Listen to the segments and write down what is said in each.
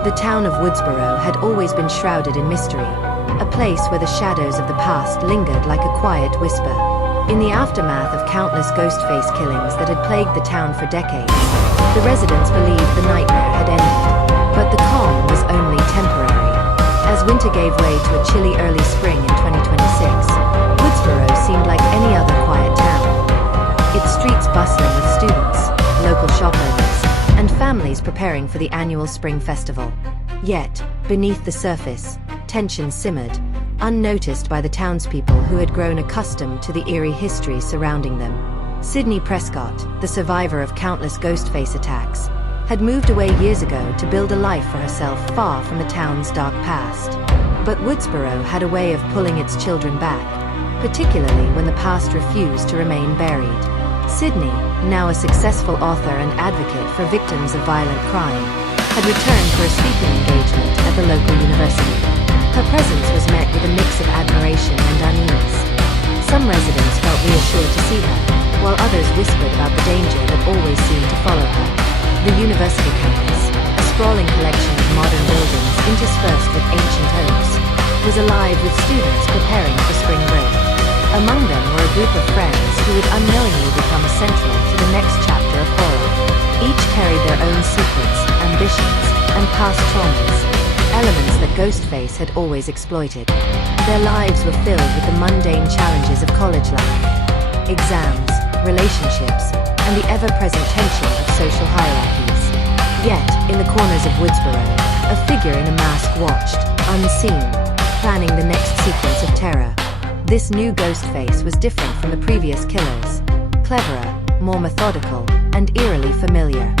The town of Woodsboro had always been shrouded in mystery, a place where the shadows of the past lingered like a quiet whisper. In the aftermath of countless Ghostface killings that had plagued the town for decades, the residents believed the nightmare had ended. But the calm was only temporary. As winter gave way to a chilly early spring in 2026, Woodsboro seemed like any other quiet town. Its streets bustling with students, local shop owners, and families preparing for the annual spring festival. Yet, beneath the surface, tension simmered, unnoticed by the townspeople who had grown accustomed to the eerie history surrounding them. Sidney Prescott, the survivor of countless Ghostface attacks, had moved away years ago to build a life for herself far from the town's dark past. But Woodsboro had a way of pulling its children back, particularly when the past refused to remain buried. Sidney, now a successful author and advocate for victims of violent crime, had returned for a speaking engagement at the local university. Her presence was met with a mix of admiration and unease. Some residents felt reassured to see her, while others whispered about the danger that always seemed to follow her. The university campus, a sprawling collection of modern buildings interspersed with ancient oaks, was alive with students preparing for spring break. Among them were a group of friends who would unknowingly become central to the next chapter of horror. Each carried their own secrets, ambitions, and past traumas, elements that Ghostface had always exploited. Their lives were filled with the mundane challenges of college life, exams, relationships, and the ever-present tension of social hierarchies. Yet, in the corners of Woodsboro, a figure in a mask watched, unseen, planning the next sequence of terror. This new Ghostface was different from the previous killers. Cleverer, more methodical, and eerily familiar.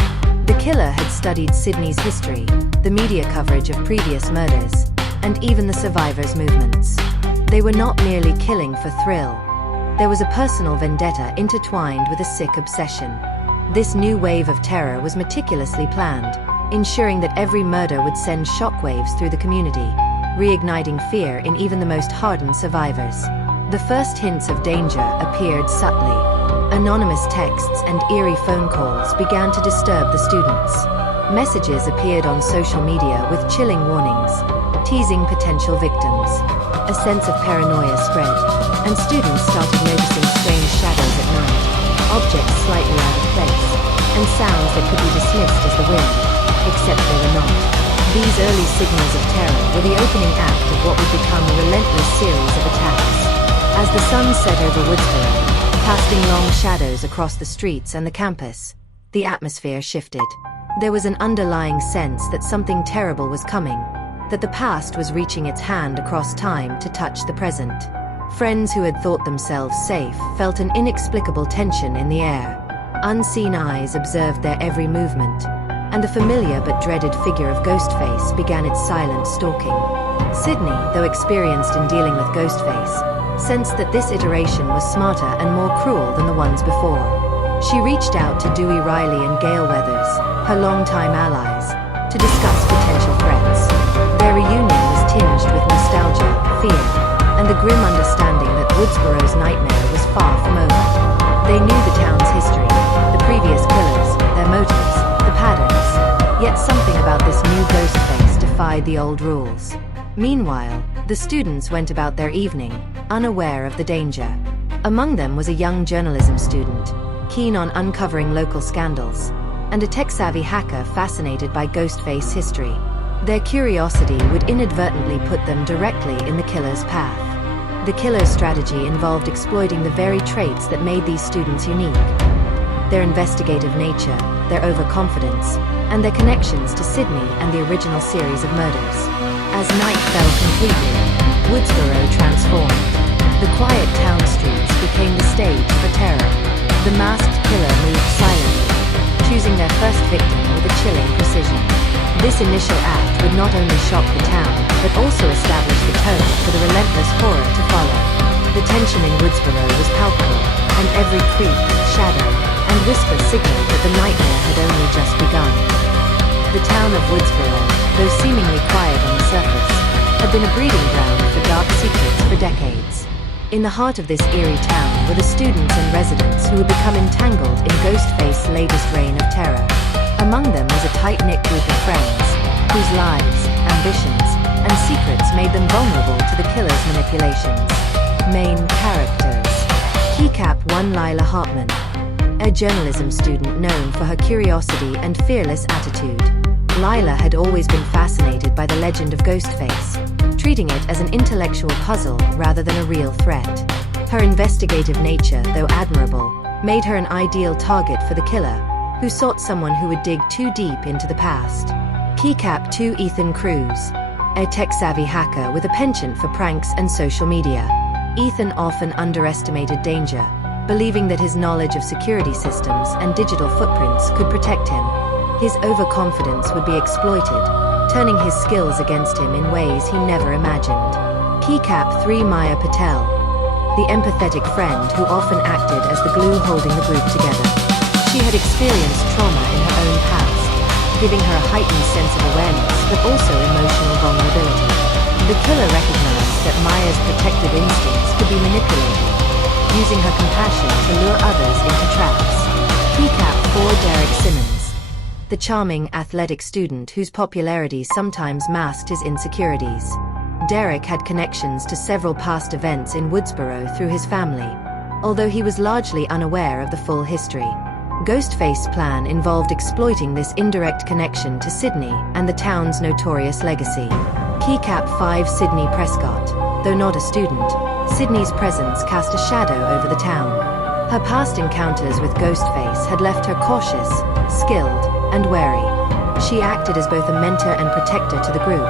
The killer had studied Sidney's history, the media coverage of previous murders, and even the survivors' movements. They were not merely killing for thrill. There was a personal vendetta intertwined with a sick obsession. This new wave of terror was meticulously planned, ensuring that every murder would send shockwaves through the community, reigniting fear in even the most hardened survivors. The first hints of danger appeared subtly. Anonymous texts and eerie phone calls began to disturb the students. Messages appeared on social media with chilling warnings, teasing potential victims. A sense of paranoia spread, and students started noticing strange shadows at night, objects slightly out of place, and sounds that could be dismissed as the wind, except they were not. These early signals of terror were the opening act of what would become a relentless series of attacks. As the sun set over Woodsboro, casting long shadows across the streets and the campus, the atmosphere shifted. There was an underlying sense that something terrible was coming, that the past was reaching its hand across time to touch the present. Friends who had thought themselves safe felt an inexplicable tension in the air. Unseen eyes observed their every movement, and the familiar but dreaded figure of Ghostface began its silent stalking. Sidney, though experienced in dealing with Ghostface, sensed that this iteration was smarter and more cruel than the ones before. She reached out to Dewey and Gale, her longtime allies, to discuss potential threats. Their reunion was tinged with nostalgia, fear, and the grim understanding that Woodsboro's nightmare was far from over. They knew the town's history, the previous killers, their motives, the patterns, yet something about this new Ghostface defied the old rules. Meanwhile, the students went about their evening, unaware of the danger. Among them was a young journalism student, keen on uncovering local scandals, and a tech-savvy hacker fascinated by Ghostface history. Their curiosity would inadvertently put them directly in the killer's path. The killer's strategy involved exploiting the very traits that made these students unique. Their investigative nature, their overconfidence, and their connections to Sidney and the original series of murders. As night fell completely, Woodsboro transformed. The quiet town streets became the stage for terror. The masked killer moved silently, choosing their first victim with a chilling precision. This initial act would not only shock the town, but also establish the tone for the relentless horror to follow. The tension in Woodsboro was palpable, and every creak, shadow, and whisper signaled that the nightmare had only just begun. The town of Woodsboro, though seemingly quiet on the surface, had been a breeding ground for dark secrets for decades. In the heart of this eerie town were the students and residents who had become entangled in Ghostface's latest reign of terror. Among them was a tight-knit group of friends, whose lives, ambitions, and secrets made them vulnerable to the killer's manipulations. Main characters. Keycap 1 Lila Hartman, a journalism student known for her curiosity and fearless attitude. Lila had always been fascinated by the legend of Ghostface, treating it as an intellectual puzzle rather than a real threat. Her investigative nature, though admirable, made her an ideal target for the killer, who sought someone who would dig too deep into the past. Keycap 2 Ethan Cruz, a tech-savvy hacker with a penchant for pranks and social media. Ethan often underestimated danger, believing that his knowledge of security systems and digital footprints could protect him. His overconfidence would be exploited, turning his skills against him in ways he never imagined. Keycap 3 Maya Patel, the empathetic friend who often acted as the glue holding the group together. She had experienced trauma in her own past, giving her a heightened sense of awareness but also emotional vulnerability. The killer recognized that Maya's protective instincts could be manipulated, using her compassion to lure others into traps. Keycap 4 Derek Simmons, the charming athletic student whose popularity sometimes masked his insecurities. Derek had connections to several past events in Woodsboro through his family, although he was largely unaware of the full history. Ghostface's plan involved exploiting this indirect connection to Sidney and the town's notorious legacy. Keycap 5 Sidney Prescott, though not a student, Sidney's presence cast a shadow over the town. Her past encounters with Ghostface had left her cautious, skilled, and wary. She acted as both a mentor and protector to the group,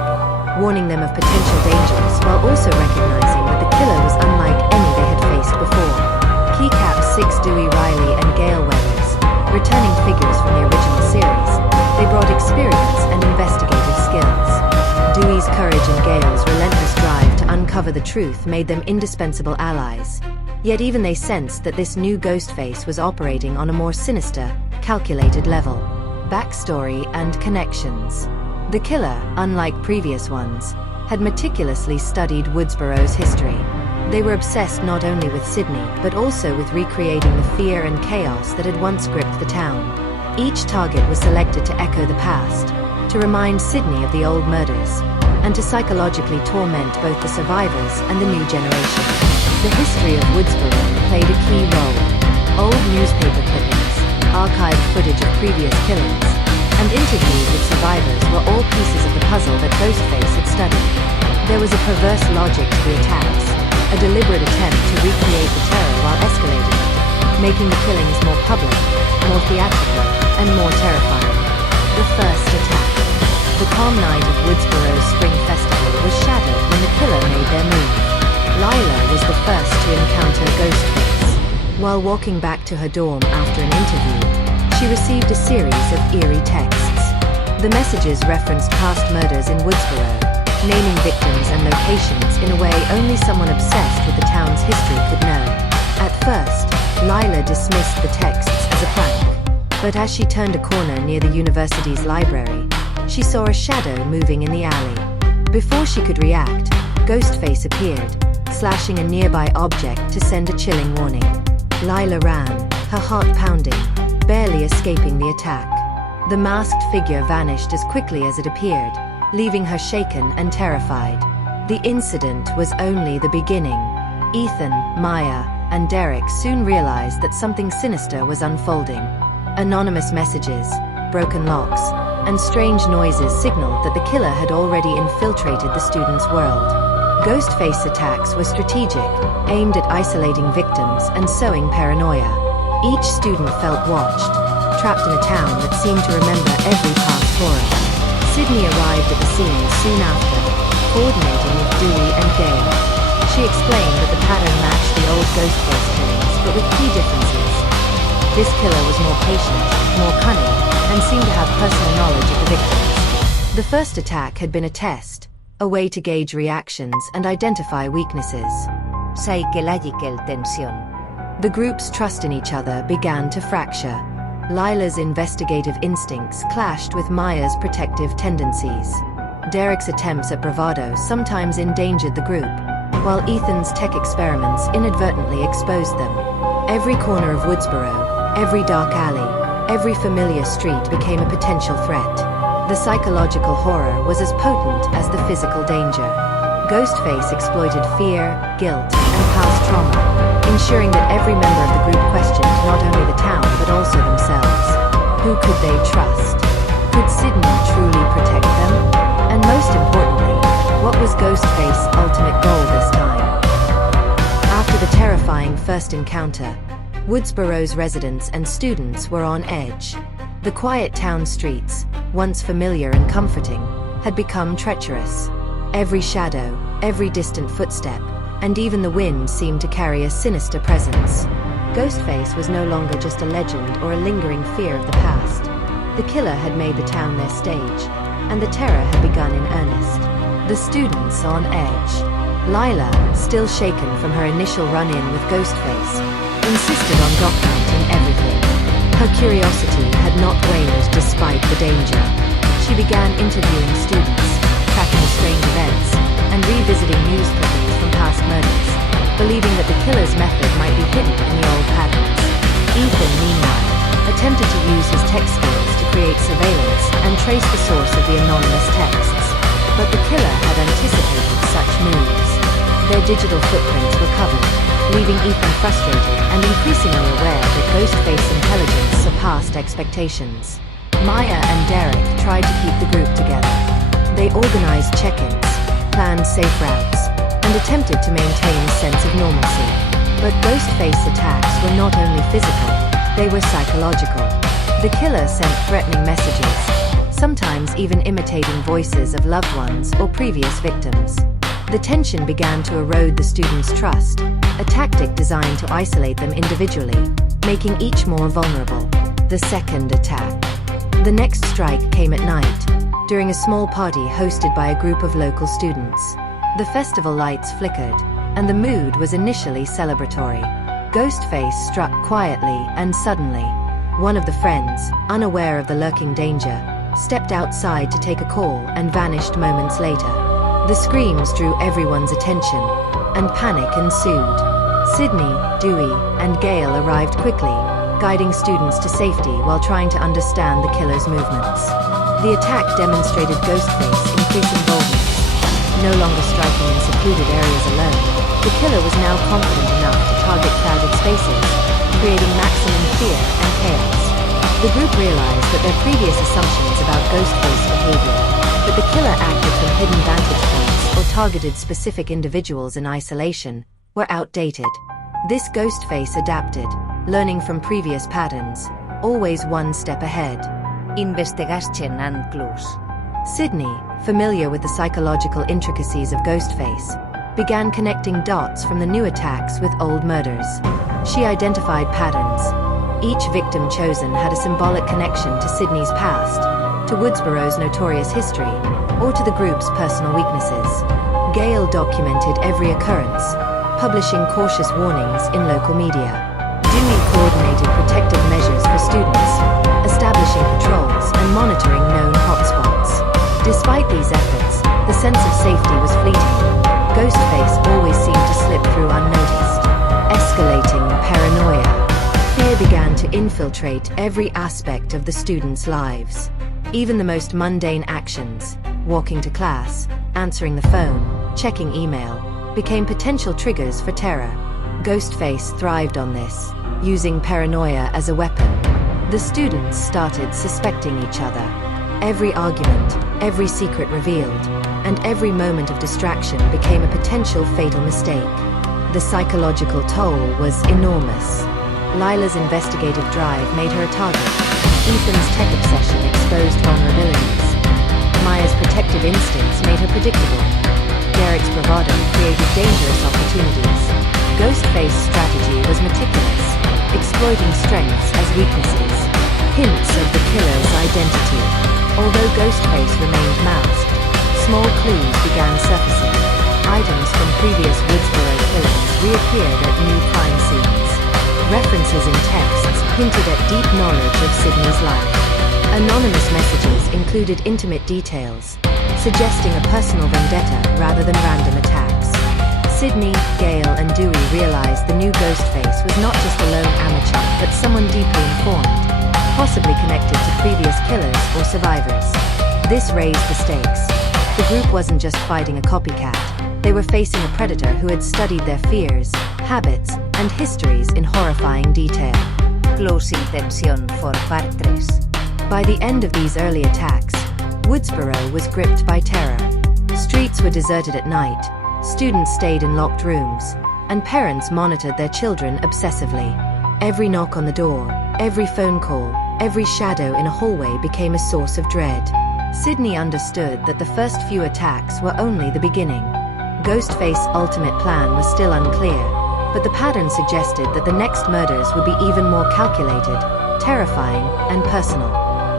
warning them of potential dangers while also recognizing that the killer was unlike any they had faced before. Keycap 6 Dewey Riley and Gale Weathers, returning figures from the original series, they brought experience and investigative skills. Dewey's courage and Gale's relentless drive to uncover the truth made them indispensable allies. Yet even they sensed that this new Ghostface was operating on a more sinister, calculated level. Backstory and connections. The killer, unlike previous ones, had meticulously studied Woodsboro's history. They were obsessed not only with Sidney but also with recreating the fear and chaos that had once gripped the town. Each target was selected to echo the past, to remind Sidney of the old murders, and to psychologically torment both the survivors and the new generation. The history of Woodsboro played a key role. Old newspaper clippings, archived footage of previous killings, and interviews with survivors were all pieces of the puzzle that Ghostface had studied. There was a perverse logic to the attacks, a deliberate attempt to recreate the terror while escalating it, making the killings more public, more theatrical, and more terrifying. The first attack. The calm night of Woodsboro's Spring Festival was shattered when the killer made their move. Lila was the first to encounter Ghostface. While walking back to her dorm after an interview, she received a series of eerie texts. The messages referenced past murders in Woodsboro, naming victims and locations in a way only someone obsessed with the town's history could know. At first, Lila dismissed the texts as a prank, but as she turned a corner near the university's library, she saw a shadow moving in the alley. Before she could react, Ghostface appeared, slashing a nearby object to send a chilling warning. Lila ran, her heart pounding, barely escaping the attack. The masked figure vanished as quickly as it appeared, leaving her shaken and terrified. The incident was only the beginning. Ethan, Maya, and Derek soon realized that something sinister was unfolding. Anonymous messages, broken locks, and strange noises signaled that the killer had already infiltrated the students' world. Ghostface attacks were strategic, aimed at isolating victims and sowing paranoia. Each student felt watched, trapped in a town that seemed to remember every past horror. Sidney arrived at the scene soon after, coordinating with Dewey and Gale. She explained that the pattern matched the old Ghostface killings, but with key differences. This killer was more patient, more cunning, and seemed to have personal knowledge of the victims. The first attack had been a test, a way to gauge reactions and identify weaknesses. Psychological tension. The group's trust in each other began to fracture. Lila's investigative instincts clashed with Maya's protective tendencies. Derek's attempts at bravado sometimes endangered the group, while Ethan's tech experiments inadvertently exposed them. Every corner of Woodsboro, every dark alley, every familiar street became a potential threat. The psychological horror was as potent as the physical danger. Ghostface exploited fear, guilt, and past trauma, ensuring that every member of the group questioned not only the town but also themselves. Who could they trust? Could Sidney truly protect them? And most importantly, what was Ghostface's ultimate goal this time? After the terrifying first encounter, Woodsboro's residents and students were on edge. The quiet town streets, once familiar and comforting, had become treacherous. Every shadow, every distant footstep, and even the wind seemed to carry a sinister presence. Ghostface was no longer just a legend or a lingering fear of the past. The killer had made the town their stage, and the terror had begun in earnest. The students on edge. Lila, still shaken from her initial run-in with Ghostface, insisted on documenting everything. Her curiosity had not waned despite the danger. She began interviewing students, tracking strange events, and revisiting news clippings from past murders, believing that the killer's method might be hidden in the old patterns. Ethan, meanwhile, attempted to use his tech skills to create surveillance and trace the source of the anonymous texts. But the killer had anticipated such moves. Their digital footprints were covered, leaving Ethan frustrated and increasingly aware that Ghostface intelligence surpassed expectations. Maya and Derek tried to keep the group together. They organized check-ins, planned safe routes, and attempted to maintain a sense of normalcy. But Ghostface attacks were not only physical, they were psychological. The killer sent threatening messages, sometimes even imitating voices of loved ones or previous victims. The tension began to erode the students' trust, a tactic designed to isolate them individually, making each more vulnerable. The second attack. The next strike came at night, during a small party hosted by a group of local students. The festival lights flickered, and the mood was initially celebratory. Ghostface struck quietly and suddenly. One of the friends, unaware of the lurking danger, stepped outside to take a call and vanished moments later. The screams drew everyone's attention, and panic ensued. Sidney, Dewey, and Gale arrived quickly, guiding students to safety while trying to understand the killer's movements. The attack demonstrated Ghostface increasing boldness. No longer striking in secluded areas alone, the killer was now confident enough to target crowded spaces, creating maximum fear and chaos. The group realized that their previous assumptions about Ghostface behavior, that the killer acted from hidden vantage points or targeted specific individuals in isolation, were outdated. This Ghostface adapted, learning from previous patterns, always one step ahead. Investigation and clues. Sidney, familiar with the psychological intricacies of Ghostface, began connecting dots from the new attacks with old murders. She identified patterns. Each victim chosen had a symbolic connection to Sidney's past, to Woodsboro's notorious history, or to the group's personal weaknesses. Gale documented every occurrence, publishing cautious warnings in local media. Dewey coordinated protective measures for students, establishing patrols and monitoring known hotspots. Despite these efforts, the sense of safety was fleeting. Ghostface always seemed to slip through unnoticed. Escalating paranoia. Fear began to infiltrate every aspect of the students' lives. Even the most mundane actions, walking to class, answering the phone, checking email, became potential triggers for terror. Ghostface thrived on this, using paranoia as a weapon. The students started suspecting each other. Every argument, every secret revealed, and every moment of distraction became a potential fatal mistake. The psychological toll was enormous. Lila's investigative drive made her a target. Ethan's tech obsession exposed vulnerabilities. Maya's protective instincts made her predictable. Derek's bravado created dangerous opportunities. Ghostface's strategy was meticulous, exploiting strengths as weaknesses. Hints of the killer's identity. Although Ghostface remained masked, small clues began surfacing. Items from previous Woodsboro killings reappeared at new crime scenes. References in texts hinted at deep knowledge of Sidney's life. Anonymous messages included intimate details, suggesting a personal vendetta rather than random attacks. Sidney, Gale, and Dewey realized the new Ghostface was not just a lone amateur, but someone deeply informed, possibly connected to previous killers or survivors. This raised the stakes. The group wasn't just fighting a copycat, they were facing a predator who had studied their fears, habits, and histories in horrifying detail. Close intention for part 3. By the end of these early attacks, Woodsboro was gripped by terror. Streets were deserted at night, students stayed in locked rooms, and parents monitored their children obsessively. Every knock on the door, every phone call, every shadow in a hallway became a source of dread. Sidney understood that the first few attacks were only the beginning. Ghostface's ultimate plan was still unclear, but the pattern suggested that the next murders would be even more calculated, terrifying, and personal.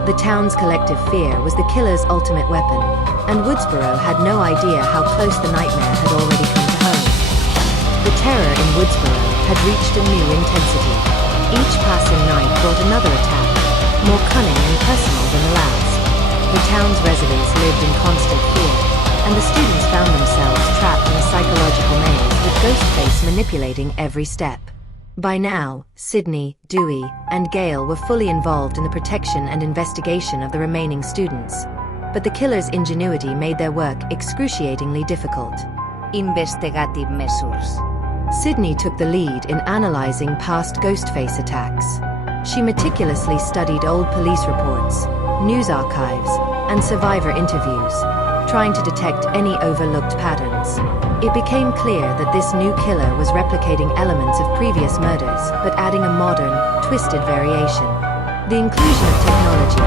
The town's collective fear was the killer's ultimate weapon, and Woodsboro had no idea how close the nightmare had already come to home. The terror in Woodsboro had reached a new intensity. Each passing night brought another attack, more cunning and personal than the last. The town's residents lived in constant fear, and the students found themselves trapped in a psychological maze with Ghostface manipulating every step. By now, Sidney, Dewey, and Gale were fully involved in the protection and investigation of the remaining students. But the killer's ingenuity made their work excruciatingly difficult. Investigative measures. Sidney took the lead in analyzing past Ghostface attacks. She meticulously studied old police reports, news archives, and survivor interviews, trying to detect any overlooked patterns. It became clear that this new killer was replicating elements of previous murders, but adding a modern, twisted variation. The inclusion of technology,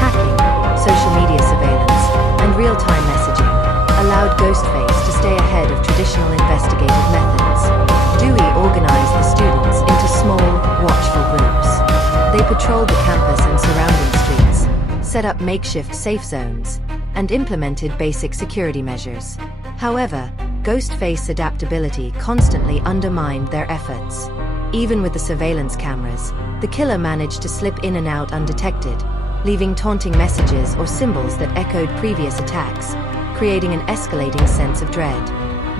hacking, social media surveillance, and real-time messaging allowed Ghostface to stay ahead of traditional investigative methods. Dewey organized the students into small, watchful groups. They patrolled the campus and surrounding streets, set up makeshift safe zones, and implemented basic security measures. However, Ghostface's adaptability constantly undermined their efforts. Even with the surveillance cameras, the killer managed to slip in and out undetected, leaving taunting messages or symbols that echoed previous attacks, creating an escalating sense of dread.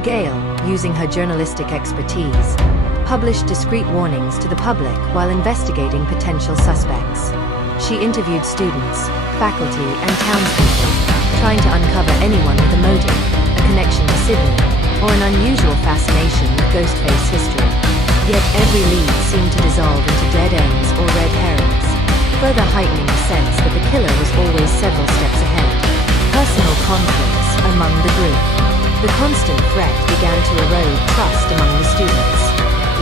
Gale, using her journalistic expertise, published discreet warnings to the public while investigating potential suspects. She interviewed students, faculty, and townspeople, trying to uncover anyone with a motive, a connection to Sidney, or an unusual fascination with Ghostface history. Yet every lead seemed to dissolve into dead ends or red herrings, further heightening the sense that the killer was always several steps ahead. Personal conflicts among the group. The constant threat began to erode trust among the students.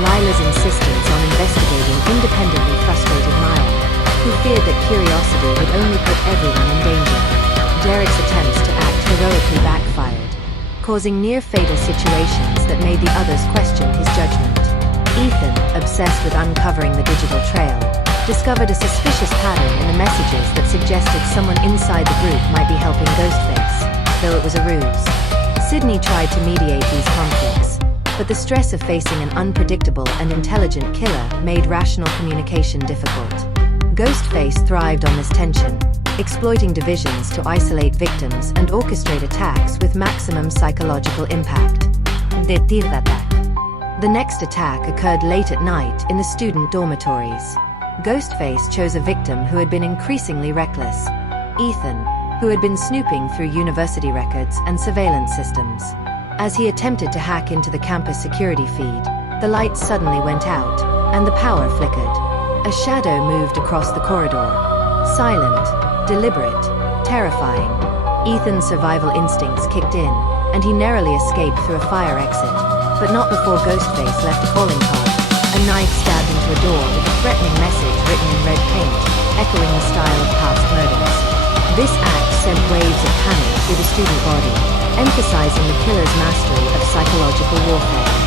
Lila's insistence on investigating independently frustrated Maya, who feared that curiosity would only put everyone in danger. Derek's attempts to act heroically backfired, causing near-fatal situations that made the others question his judgment. Ethan, obsessed with uncovering the digital trail, discovered a suspicious pattern in the messages that suggested someone inside the group might be helping Ghostface, though it was a ruse. Sidney tried to mediate these conflicts, but the stress of facing an unpredictable and intelligent killer made rational communication difficult. Ghostface thrived on this tension, exploiting divisions to isolate victims and orchestrate attacks with maximum psychological impact. The third attack. The next attack occurred late at night in the student dormitories. Ghostface chose a victim who had been increasingly reckless, Ethan, who had been snooping through university records and surveillance systems. As he attempted to hack into the campus security feed, the lights suddenly went out, and the power flickered. A shadow moved across the corridor. Silent, deliberate, terrifying. Ethan's survival instincts kicked in, and he narrowly escaped through a fire exit, but not before Ghostface left a calling card. A knife stabbed into a door with a threatening message written in red paint, echoing the style of past murders. This act sent waves of panic through the student body, emphasizing the killer's mastery of psychological warfare.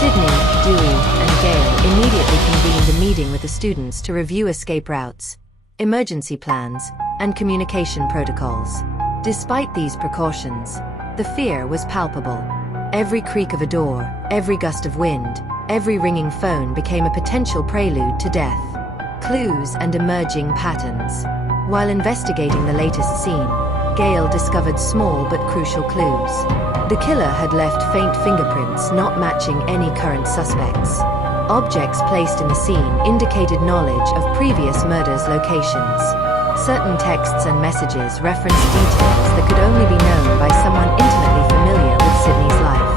Sidney, Dewey, and Gale immediately convened a meeting with the students to review escape routes, emergency plans, and communication protocols. Despite these precautions, the fear was palpable. Every creak of a door, every gust of wind, every ringing phone became a potential prelude to death. Clues and emerging patterns. While investigating the latest scene, Gale discovered small but crucial clues. The killer had left faint fingerprints not matching any current suspects. Objects placed in the scene indicated knowledge of previous murders' locations. Certain texts and messages referenced details that could only be known by someone intimately familiar with Sidney's life.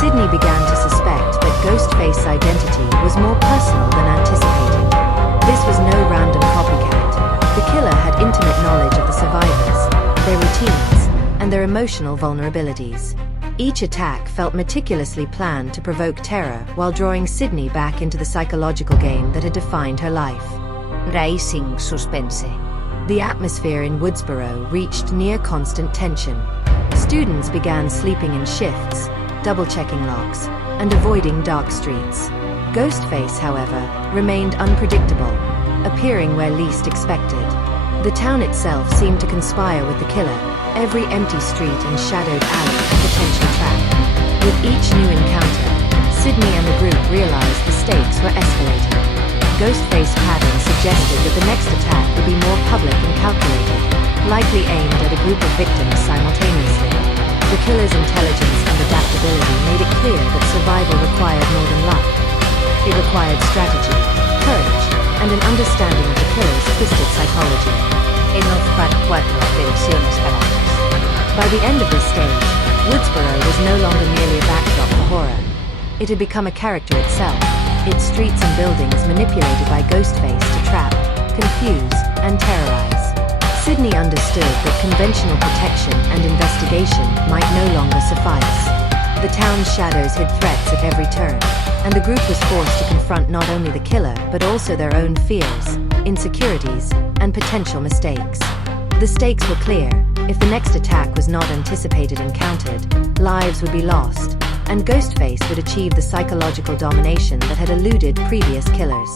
Sidney began to suspect that Ghostface's identity was more personal than anticipated. This was no random copycat. The killer had intimate knowledge of the survivors, their routines, and their emotional vulnerabilities. Each attack felt meticulously planned to provoke terror while drawing Sidney back into the psychological game that had defined her life. Rising suspense. The atmosphere in Woodsboro reached near constant tension. Students began sleeping in shifts, double-checking locks, and avoiding dark streets. Ghostface, however, remained unpredictable, appearing where least expected. The town itself seemed to conspire with the killer, every empty street and shadowed alley a potential trap. With each new encounter, Sidney and the group realized the stakes were escalating. Ghostface's pattern suggested that the next attack would be more public and calculated, likely aimed at a group of victims simultaneously. The killer's intelligence and adaptability made it clear that survival required more than luck. It required strategy, courage, and an understanding of the killer's twisted psychology. Enough Part 4, tensión escalada. By the end of this stage, Woodsboro was no longer merely a backdrop for horror. It had become a character itself, its streets and buildings manipulated by Ghostface to trap, confuse, and terrorize. Sidney understood that conventional protection and investigation might no longer suffice. The town's shadows hid threats at every turn, and the group was forced to confront not only the killer but also their own fears, insecurities, and potential mistakes. The stakes were clear. If the next attack was not anticipated and countered, lives would be lost, and Ghostface would achieve the psychological domination that had eluded previous killers.